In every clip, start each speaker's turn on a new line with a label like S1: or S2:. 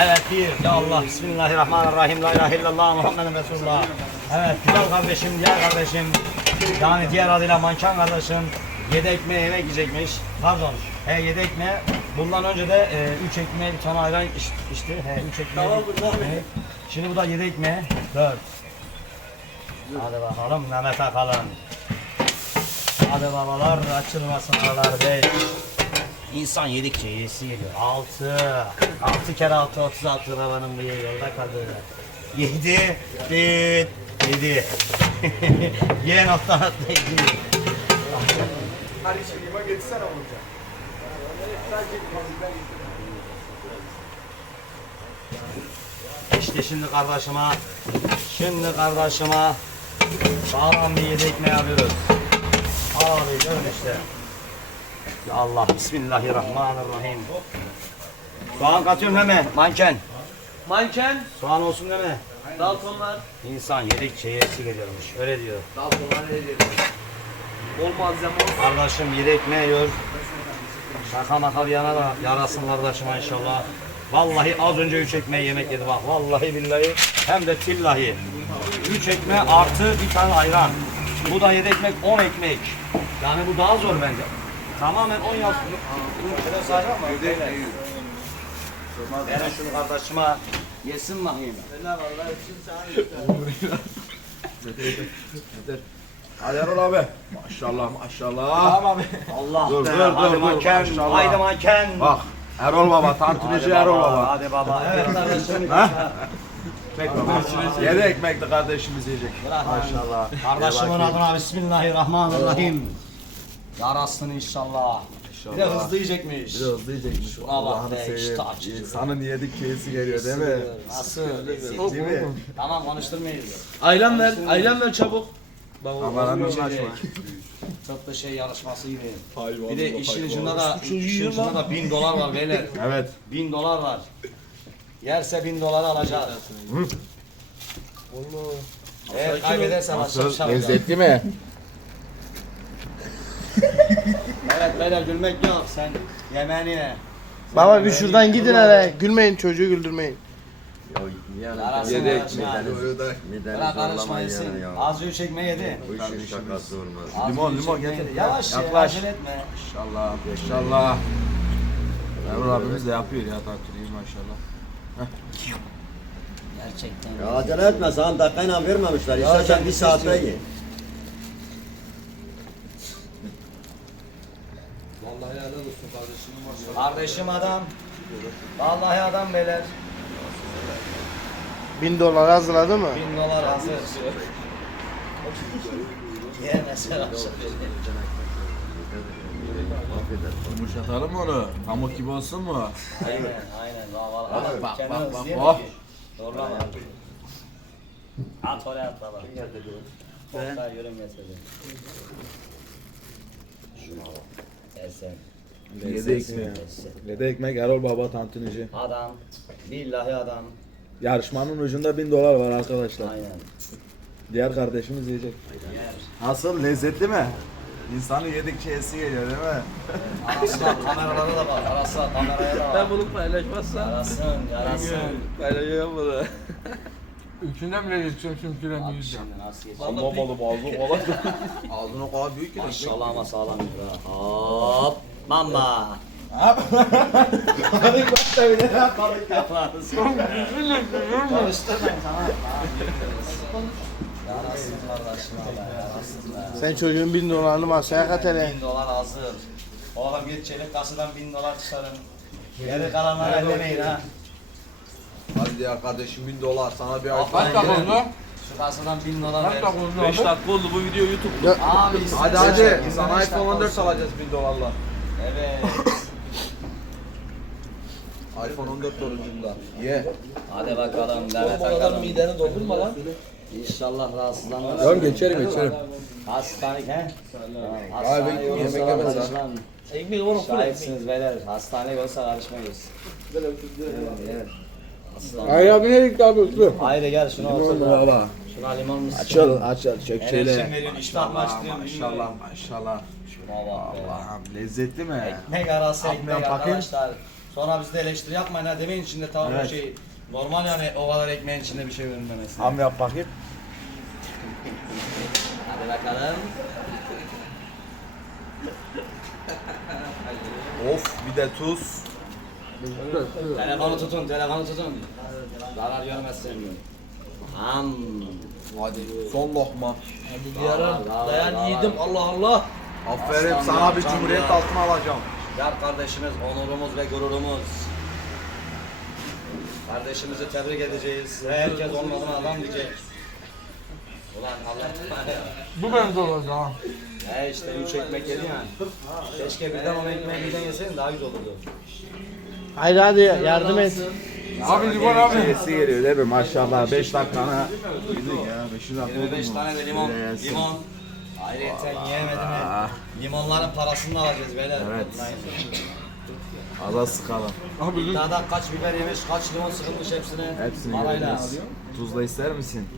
S1: Evet bir. Ya Allah. Bismillahirrahmanirrahim. La ilahe illallah. Muhammeden Resulullah. Evet güzel kardeşim, diğer kardeşim. Yani diğer adıyla manken kardeşim. Yedi ekmeği yemek yiyecekmiş. Pardon. He yedi ekmeği. Bundan önce de e, üç ekmeği bir tane ayran iç, içti. He üç ekmeği.
S2: Tamam.
S1: He. Şimdi bu da yedi ekmeği. Dört. Hadi bakalım Mehmet Akalın. Hadi babalar açılmasın aralar beş. İnsan yedikçe yesi geliyor. Altı. Altı kere altı otuz altı babanın bıyığı yolda kaldı. Yedi. Bit. Yedi. Y nokta nokta yedi.
S2: Hadi şimdi bak geçsene olacak.
S1: İşte şimdi kardeşime, şimdi kardeşime sağlam bir yedi ekmeği yapıyoruz. Al abi görün işte. Allah, Bismillahirrahmanirrahim. Soğan katıyorum mi? Manken.
S2: Manken,
S1: Soğan olsun mi?
S2: Daltonlar.
S1: İnsan yedikçe yesi geliyormuş. Öyle diyor.
S2: Daltonlar ne diyor? Bol malzeme olsun.
S1: Kardeşim yedi ekmeği yiyor. Şaka maka bir yana da yarasın kardeşim inşallah. Vallahi az önce üç ekmeği yemek yedi bak. Vallahi billahi hem de tillahi. Üç ekmeği artı bir tane ayran. Bu da yedi ekmek on ekmek. Yani bu daha zor bence. Tamamen on yaz. Bunu şöyle sayacağım mı? Beyler. Verin şunu kardeşime. Yesin bakayım.
S3: Hadi Erol abi. Maşallah maşallah.
S2: Tamam.
S1: Allah
S3: Dur,
S1: be.
S3: dur, dur,
S1: hadi
S3: dur.
S1: manken.
S3: Maşallah.
S1: Haydi manken.
S3: Bak Erol baba tantunici Erol baba.
S1: Hadi baba. Evet kardeşim.
S3: Ekmek baba. Yedi ekmekli kardeşimiz yiyecek.
S1: Bırak
S3: Maşallah.
S1: Kardeşimin adına Bismillahirrahmanirrahim. Yarasın inşallah. Bir de hızlı yiyecekmiş.
S3: Bir de hızlı yiyecekmiş.
S1: Şu
S3: Allah'ını
S1: Allah be, açıcı.
S3: İnsanın yedik keyisi geliyor değil mi?
S1: Nasıl?
S3: Değil mi?
S1: Tamam konuşturmayız.
S2: Ayran ver, ayran ver çabuk.
S3: Aman uğraşma.
S1: Çok da şey yarışması gibi. Bir de işin ucunda da, işin ucunda da bin dolar var beyler.
S3: Evet.
S1: Bin dolar var. Yerse bin doları alacağız. Eğer kaybederse başka bir şey alacağız.
S3: mi?
S1: Evet beyler gülmek yok. Sen yemeğini ye.
S4: Baba bir şuradan gidin hele. Gülmeyin çocuğu güldürmeyin.
S1: Yarasın
S3: Yedi
S1: yarasın
S3: ekmek.
S1: yani. Bırak karışma yesin. Az bir çekme yedi.
S5: Bu işin şakası olmaz.
S1: Az
S3: Limon, limon
S1: çekme
S3: getir.
S1: yedi. Yavaş ya,
S3: Yaklaş.
S1: acele etme.
S3: İnşallah. İnşallah. Erol abimiz de yapıyor ya tantuniyi maşallah.
S1: Gerçekten.
S5: Ya acele etme sana dakikayla vermemişler. İstersen bir saatte ye.
S2: Vallahi helal olsun kardeşim maşallah.
S1: Kardeşim adam. Vallahi adam beyler.
S4: Bin dolar hazırladı mı?
S1: Bin dolar hazır. Ye mesela.
S3: Yumuşatalım mı onu? Pamuk gibi olsun mu?
S1: Aynen aynen. Vallahi
S3: Bak, bak, bak, bak,
S1: ısıyamıyor
S3: oh.
S1: Zorlama. At oraya at baba. Orta yorum getirdi. Şuna bak. Esen.
S3: Yedi ekmek. Yedi ekmek Erol baba tantunici.
S1: Adam. Billahi adam.
S3: Yarışmanın ucunda bin dolar var arkadaşlar.
S1: Aynen.
S3: Diğer kardeşimiz yiyecek. Nasıl lezzetli mi? İnsanın yedikçe yesi geliyor değil mi?
S1: Arasına kameralara da bak. Arasına kameraya da
S2: Ben
S1: bak.
S2: bunu paylaşmazsam.
S1: Yarasın yarasın.
S2: Paylaşacağım bunu.
S6: Üçünden bile geçiyorum şimdi kiramı yüzden.
S1: şimdi nasıl geçiyor.
S2: Vallahi
S3: Mamalı mazlum olan. Ağzına o kadar büyük ki.
S1: Maşallah ama sağlam bir ha. Hop. Mama. Konuşturmayın tamam. Yarasın kardeşim abi. Yarasın be.
S4: Sen çocuğun bin dolarını masaya kat hele.
S1: Bin dolar hazır. Oğlum git çelik kasıdan bin dolar çıkarın. Geri kalanları ellemeyin ha.
S3: Ya kardeşim bin dolar sana bir iPhone.
S6: Kaç dakika oldu?
S1: Şu kasıdan bin dolar
S6: Kaç
S1: ver.
S6: dakika oldu
S2: 5
S6: abi?
S2: dakika oldu bu video YouTube.
S1: Abi
S3: Hadi
S1: istersen-
S3: hadi sana
S1: beş
S3: iPhone
S1: dakika
S3: 14
S1: olsun.
S3: alacağız bin dolarla.
S1: Evet.
S3: iPhone 14 orucunda. Ye.
S1: Hadi bakalım
S2: kadar
S1: bakalım.
S2: mideni doldurma lan.
S1: İnşallah rahatsızlanmaz.
S3: Tamam geçerim geçerim.
S1: Hastanelik he?
S3: Abi,
S1: Hastane
S3: yemek
S1: yoksa
S3: yemez ha.
S1: karışmam.
S2: Ekmek oğlum full ekmek.
S1: Şahitsiniz beyler. Hastane yoksa karışmayız. Evet. Aslan.
S6: Ay abi ne gitti abi uslu?
S1: Haydi gel.
S3: Limon
S1: da.
S3: baba.
S1: Şuna limon mu
S3: Açıl açıl çek
S1: Enerjim
S3: şöyle.
S1: veriyorsun, iştah mı açtın?
S3: Maşallah maşallah. Allah'ım lezzetli mi?
S1: Ekmek arası ekmek
S3: Atmayan paket.
S1: arkadaşlar. Sonra bizde eleştiri yapmayın ha demeyin içinde tamam
S3: Evet.
S1: o şey. Normal yani o kadar ekmeğin içinde bir şey görünmemesi.
S3: Ham yap bakayım.
S1: Hadi bakalım.
S3: Of bir de tuz.
S1: Telefonu tutun, telefonu tutun. Zarar görmesin. Am.
S3: Hadi son lokma.
S4: Hadi diyara dayan yedim Allah Allah.
S3: Aferin
S1: Aslan
S3: sana bir cumhuriyet altına alacağım.
S1: Yar kardeşimiz, onurumuz ve gururumuz. Kardeşimizi tebrik edeceğiz. Herkes olmadan adam diyecek. Ulan Allah
S6: Bu benim de olacak ha.
S1: He işte üç ekmek yedi ya. Keşke birden on ekmeği birden yeseydin daha güzel olurdu.
S4: Haydi hadi yardım et.
S6: Abi limon abi.
S3: Şeysi geliyor değil mi maşallah 5 dakikana. Yedik ya 5 dakika oldu
S1: 25
S3: mu?
S1: tane de limon.
S3: Öyle yersin.
S1: Limon. Ayrıca yiyemedi mi? Limonların parasını da alacağız beyler.
S3: Evet. Aza sıkalım.
S6: Abi dur.
S1: İddiada kaç biber yemiş, kaç limon sıkılmış hepsini.
S3: Hepsini
S1: Parayla.
S3: göreceğiz. Tuzla ister misin?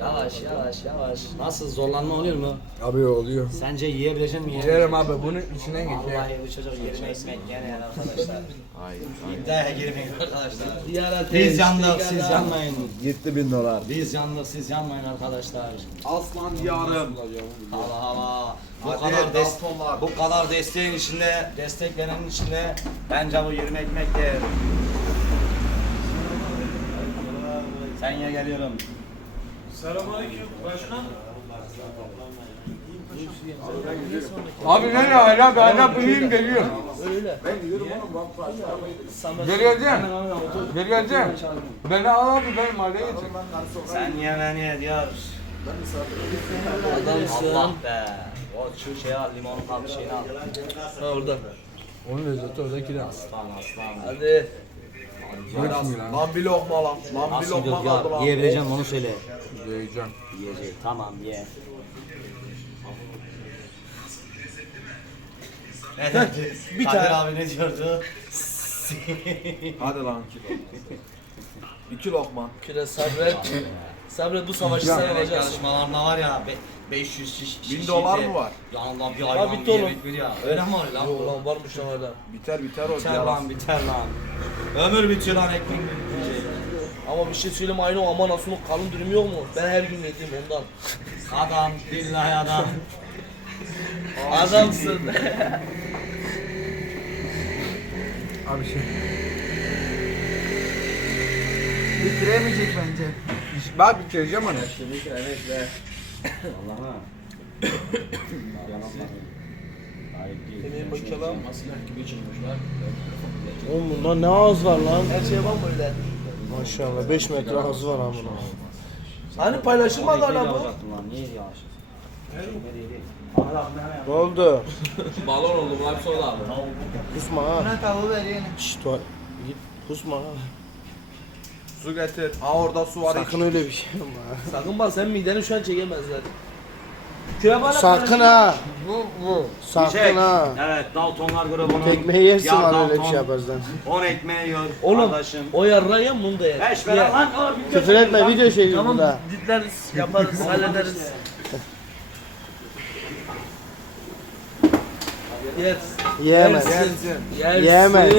S1: Yavaş yavaş yavaş. Nasıl zorlanma oluyor mu?
S6: Abi oluyor.
S1: Sence yiyebilecek misin?
S6: Yerim abi bunun içinden geç.
S1: Vallahi bu çocuk 20 ekmek yemeyen arkadaşlar.
S3: Hayır.
S1: İddiaya girmeyin arkadaşlar.
S4: Diyara
S1: Biz yandık, siz yanmayın.
S3: Gitti bin dolar.
S1: Biz yandık, siz yanmayın arkadaşlar.
S3: Aslan yarım.
S1: Allah Allah. Bu
S3: Hadi,
S1: kadar des
S3: Daltonlar.
S1: bu kadar desteğin içinde, destek verenin içinde bence bu 20 ekmek yer. Sen ye geliyorum.
S6: Abi ne ne hala ben hala bunuyum geliyor. Geri geleceğim. Geri geleceğim. Beni al abi ben mahalleye geçeyim.
S1: Sen ye ben ye diyor.
S4: Adamsın.
S1: Allah be. O şu şeyi al, limonun al, şeyini al.
S4: Ha orada.
S6: Onun lezzeti oradaki de.
S1: Aslan aslan.
S4: Hadi.
S6: Geçmiyor lan.
S3: Lan bir lokma lan. Lan bir
S1: Nasıl
S3: lokma
S1: diyor
S3: kaldı
S1: ya?
S3: lan.
S1: Yiyebileceğim onu söyle.
S6: Yiyeceğim.
S1: Yiyecek. Tamam ye. Ne dedi?
S4: Bir
S1: Kadir
S4: tane-
S1: abi ne diyordu?
S3: Hadi lan. İki lokma.
S4: Küre sabret. Sabret bu savaşı sen alacaksın.
S1: yarışmalarında var ya be- 500 şiş, şiş
S3: Bin dolar mı var?
S1: Ya Allah bir hayvan
S4: bitti
S1: bir
S4: oğlum.
S1: yemek bir ya. Öyle mi var lan?
S4: Yok lan varmış lan hala.
S3: Biter biter o
S1: Biter lan biter lan. Ömür bitiyor lan ekmek bitmeyecek.
S4: Ama bir şey söyleyeyim aynı o aman aslında kalın dürüm yok mu? Ben her gün yediğim ondan.
S1: Adam billahi adam.
S4: Adamsın.
S6: Abi şey.
S2: Bitiremeyecek bence.
S6: Ben bitireceğim onu.
S1: Allah'a.
S4: Yemeğe bakalım. Oğlum bunda ne ağız var lan? Her şeye bak böyle. Maşallah 5 metre ağzı var bunun. Hani paylaşılmadı hala bu?
S1: Niye yavaş?
S4: Ne oldu?
S6: Balon oldu bu hep sola abi.
S4: Kusma ha.
S2: Buna tavuğu ver yine.
S4: Şşt var. Git kusma ha.
S3: Su getir. Ha orada su var.
S4: Sakın öyle bir şey yapma.
S7: Sakın bak sen mideni şu an çekemezler. Kürebayla
S4: Sakın ha.
S6: Bu bu.
S4: Sakın ha.
S1: Evet Daltonlar grubunun.
S4: Tekmeyi yersin
S1: Ya
S4: bana öyle bir
S1: Dalton,
S4: şey yaparsan.
S1: 10 ekmeği yiyor
S7: Oğlum
S1: kardeşim.
S7: o yarra ya bunu da yer.
S1: 5 veren lan. oğlum, bir
S4: Küfür etme video çekiyor
S7: Tamam
S4: burada.
S7: ditleriz yaparız hallederiz. Yer.
S4: Yiyemez.
S3: Yersin.
S7: Yersin.
S4: Yiyemez.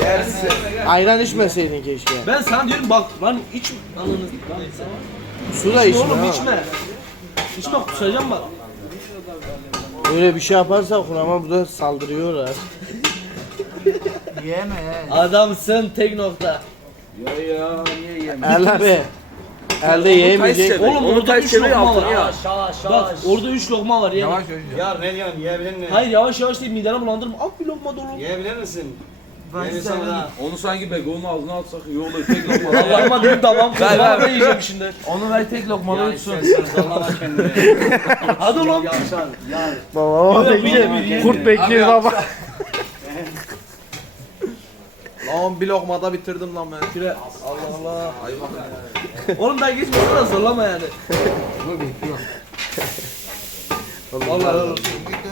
S3: Yersin.
S4: Ayran içmeseydin keşke.
S7: Ben sana diyorum bak lan iç ananı.
S4: Su da içme
S7: Oğlum içme. İçme kusacağım bak.
S4: Öyle bir şey yaparsa kurama burada saldırıyorlar.
S2: Yeme.
S7: Adamsın tek nokta.
S4: El abi. Elde yiyemeyecek.
S7: Oğlum orada 3 lokma var.
S1: Yavaş
S7: Bak orada 3 lokma var yeme.
S6: Yavaş yavaş.
S1: Ya ne diyorsun yiyebilir misin?
S7: Hayır yavaş yavaş değil mideni bulandırma. Al bir lokma dolu.
S1: Yiyebilir misin?
S2: Ben
S1: Yemişsin
S2: size
S1: ha.
S6: Onu sanki begonun ağzına atsak iyi olur. Tek lokma.
S7: Allah'ıma dedim tamam. Ben ben yiyeceğim şimdi.
S6: Onu ver tek lokmalı
S1: Ya
S6: tutsun.
S1: istersen zorlama kendini.
S7: Hadi oğlum.
S1: Yavşan. Ya.
S4: Baba bekliyor.
S7: bir
S4: Kurt bekliyor baba.
S3: Lan bir lokmada bitirdim lan ben.
S7: Küre. Allah Allah. Oğlum daha geçmiyor da zorlama yani.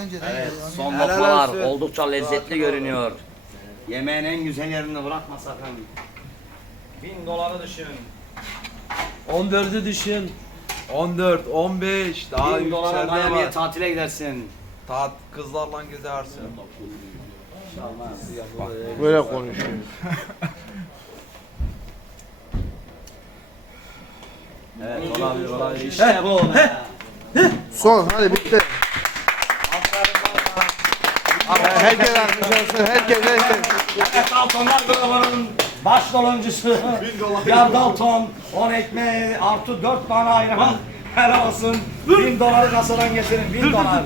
S2: Önceden
S1: Evet,
S2: yiyor.
S1: son
S3: Helal
S1: lokmalar
S3: olsun.
S1: oldukça lezzetli görünüyor. Yemeğin en güzel yerinde bırakma sakın. Bin doları düşün.
S7: 14'ü düşün.
S3: 14, 15 daha
S1: Bin dolara
S3: yükselmeye
S1: Miami'ye
S3: var.
S1: tatile gidersin.
S3: Tat kızlarla gezersin.
S4: Böyle konuşuyor.
S7: Evet olabilir olabilir. İşte bu.
S4: Son hadi bitti. Herkes alkışlasın. Herkes herkes.
S1: Evet Daltonlar grubunun baş doloncusu Yar Dalton 10 ekmeği artı 4 tane ayran helal olsun. 1000 doları kasadan getirin 1000 dolar.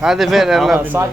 S4: Hadi ver.
S1: Sakin